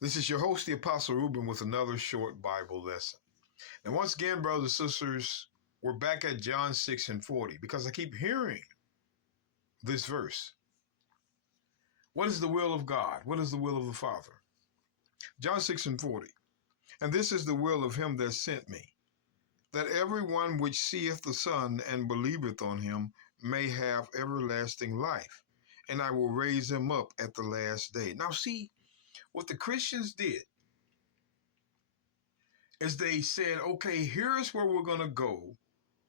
This is your host, the Apostle Reuben, with another short Bible lesson. And once again, brothers and sisters, we're back at John 6:40 because I keep hearing this verse. What is the will of God? What is the will of the Father? John 6:40. And this is the will of him that sent me, that everyone which seeth the Son and believeth on him may have everlasting life, and I will raise him up at the last day. Now see, what the Christians did is they said, okay, here's where we're going to go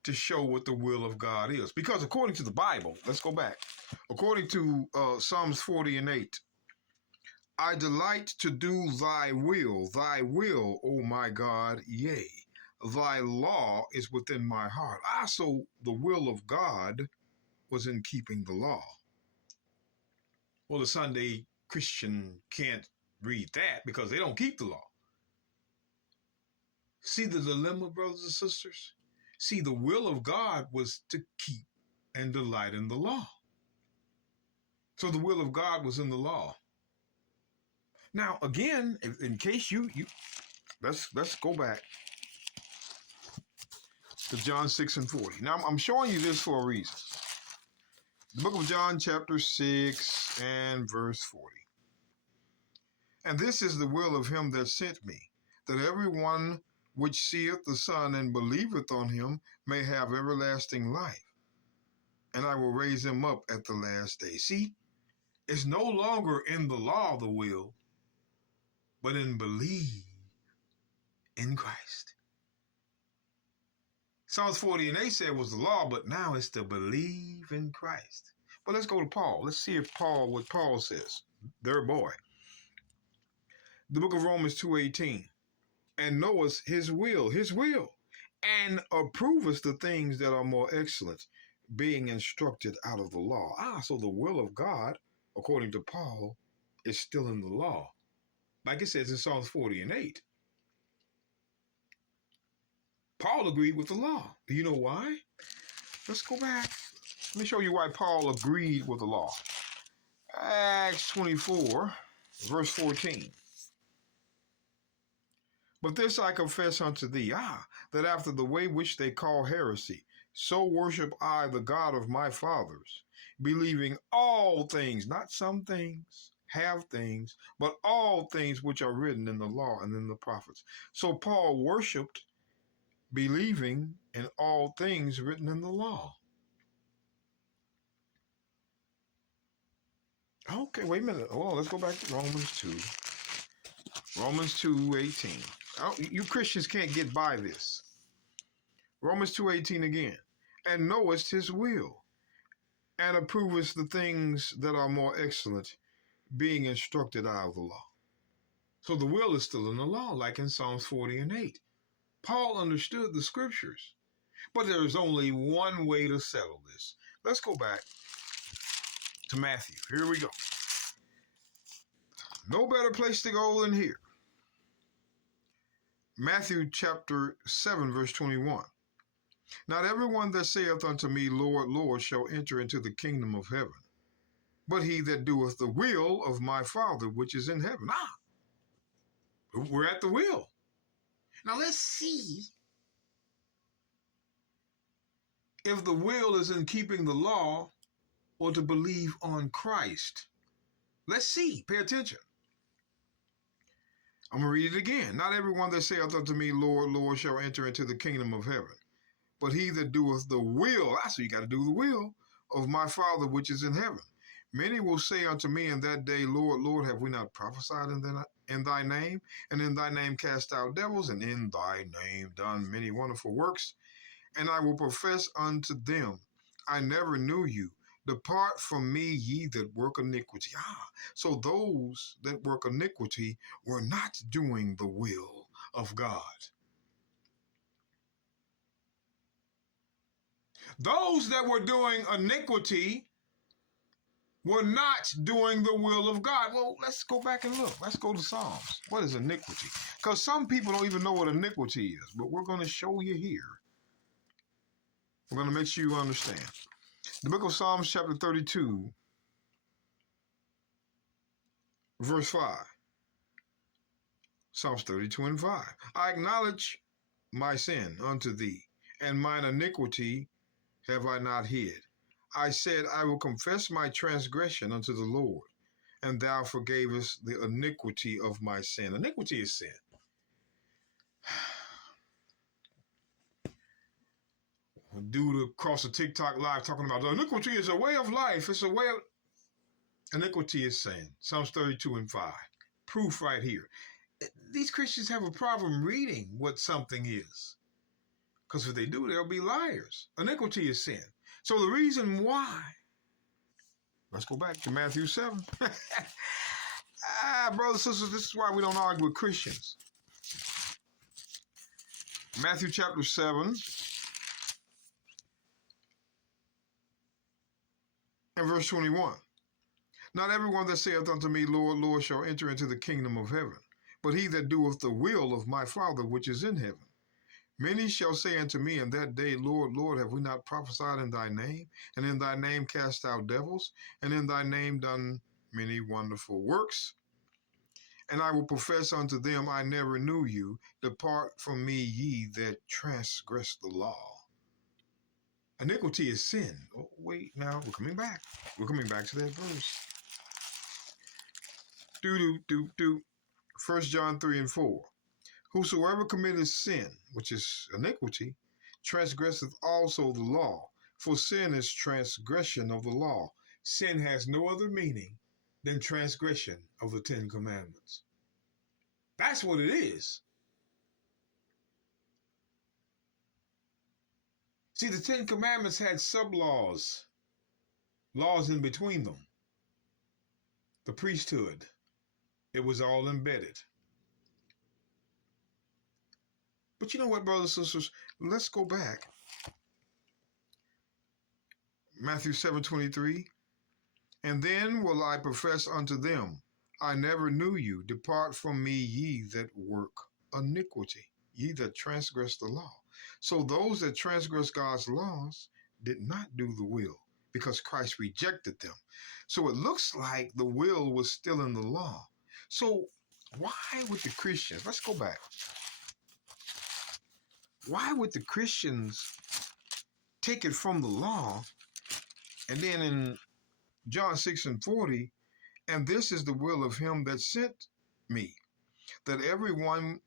to show what the will of God is. Because according to the Bible, let's go back. According to Psalms 40:8, I delight to do thy will, O my God, yea, thy law is within my heart. So the will of God was in keeping the law. Well, the Sunday Christian can't read that because they don't keep the law. See the dilemma, brothers and sisters? See, the will of God was to keep and delight in the law. So the will of God was in the law. Now, again, in case let's go back to John 6:40. Now, I'm showing you this for a reason. The book of John, chapter 6 and verse 40. And this is the will of him that sent me, that everyone which seeth the Son and believeth on him may have everlasting life, and I will raise him up at the last day. See, it's no longer in the law, the will, but in believe in Christ. Psalms 40:8 said it was the law, but now it's to believe in Christ. But let's go to Paul. Let's see what Paul says. Their boy. The book of Romans 2:18. And knowest his will, and approvest the things that are more excellent, being instructed out of the law. So the will of God, according to Paul, is still in the law. Like it says in Psalms 40:8. Paul agreed with the law. Do you know why? Let's go back. Let me show you why Paul agreed with the law. Acts 24, verse 14. But this I confess unto thee, that after the way which they call heresy, so worship I the God of my fathers, believing all things, not some things, have things, but all things which are written in the law and in the prophets. So Paul worshiped, believing in all things written in the law. Okay, wait a minute. Hold on, let's go back to Romans 2. Romans 2:18. You Christians can't get by this. Romans 2:18 again. And knowest his will, and approvest the things that are more excellent, being instructed out of the law. So the will is still in the law, like in Psalms 40:8. Paul understood the scriptures, but there is only one way to settle this. Let's go back to Matthew. Here we go. No better place to go than here. Matthew chapter 7, verse 21. Not everyone that saith unto me, Lord, Lord, shall enter into the kingdom of heaven, but he that doeth the will of my Father which is in heaven. We're at the will. Now let's see if the will is in keeping the law or to believe on Christ. Let's see. Pay attention. I'm going to read it again. Not everyone that saith unto me, Lord, Lord, shall enter into the kingdom of heaven, but he that doeth the will, so you got to do the will of my Father which is in heaven. Many will say unto me in that day, Lord, Lord, have we not prophesied in thy name, and in thy name cast out devils, and in thy name done many wonderful works? And I will profess unto them, I never knew you. Depart from me, ye that work iniquity. So those that work iniquity were not doing the will of God. Those that were doing iniquity were not doing the will of God. Well, let's go back and look. Let's go to Psalms. What is iniquity? Because some people don't even know what iniquity is, but we're going to show you here. We're going to make sure you understand. The book of Psalms, chapter 32, verse 5. Psalms 32:5. I acknowledge my sin unto thee, and mine iniquity have I not hid. I said, I will confess my transgression unto the Lord, and thou forgavest the iniquity of my sin. Iniquity is sin. Dude across the TikTok live talking about the iniquity is a way of life. It's a way of... Iniquity is sin. Psalms 32:5. Proof right here. These Christians have a problem reading what something is. Because if they do, they'll be liars. Iniquity is sin. So the reason why, let's go back to Matthew 7. Brothers and sisters, this is why we don't argue with Christians. Matthew chapter 7 and verse 21. Not everyone that saith unto me, Lord, Lord, shall enter into the kingdom of heaven, but he that doeth the will of my Father which is in heaven. Many shall say unto me in that day, Lord, Lord, have we not prophesied in thy name? And in thy name cast out devils? And in thy name done many wonderful works? And I will profess unto them, I never knew you. Depart from me, ye that transgress the law. Iniquity is sin. Oh, wait, now we're coming back. We're coming back to that verse. 1 John 3:4. Whosoever committeth sin, which is iniquity, transgresseth also the law. For sin is transgression of the law. Sin has no other meaning than transgression of the 10 Commandments. That's what it is. See, the 10 Commandments had sub-laws, laws in between them. The priesthood, it was all embedded. But you know what, brothers and sisters? Let's go back. Matthew 7:23. And then will I profess unto them, I never knew you. Depart from me, ye that work iniquity, ye that transgress the law. So those that transgress God's laws did not do the will, because Christ rejected them. So it looks like the will was still in the law. So why would the Christians, let's go back. Why would the Christians take it from the law? And then in John 6:40, and this is the will of him that sent me, that everyone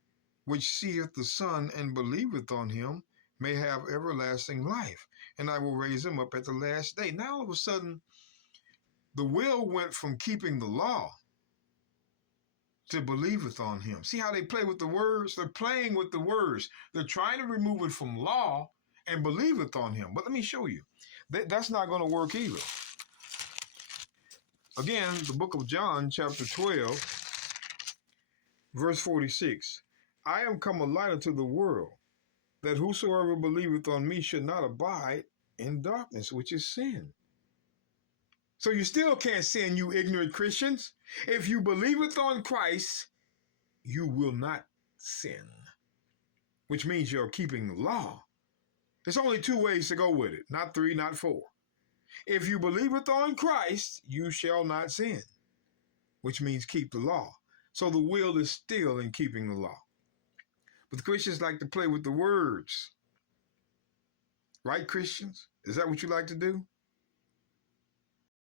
which seeth the Son and believeth on him may have everlasting life, and I will raise him up at the last day. Now all of a sudden, the will went from keeping the law to believeth on him. See how they play with the words? They're playing with the words. They're trying to remove it from law and believeth on him. But let me show you. That's not going to work either. Again, the book of John, chapter 12, verse 46. I am come a light unto the world, that whosoever believeth on me should not abide in darkness, which is sin. So you still can't sin, you ignorant Christians. If you believeth on Christ, you will not sin, which means you're keeping the law. There's only 2 ways to go with it, not 3, not 4. If you believeth on Christ, you shall not sin, which means keep the law. So the will is still in keeping the law. But the Christians like to play with the words. Right, Christians? Is that what you like to do?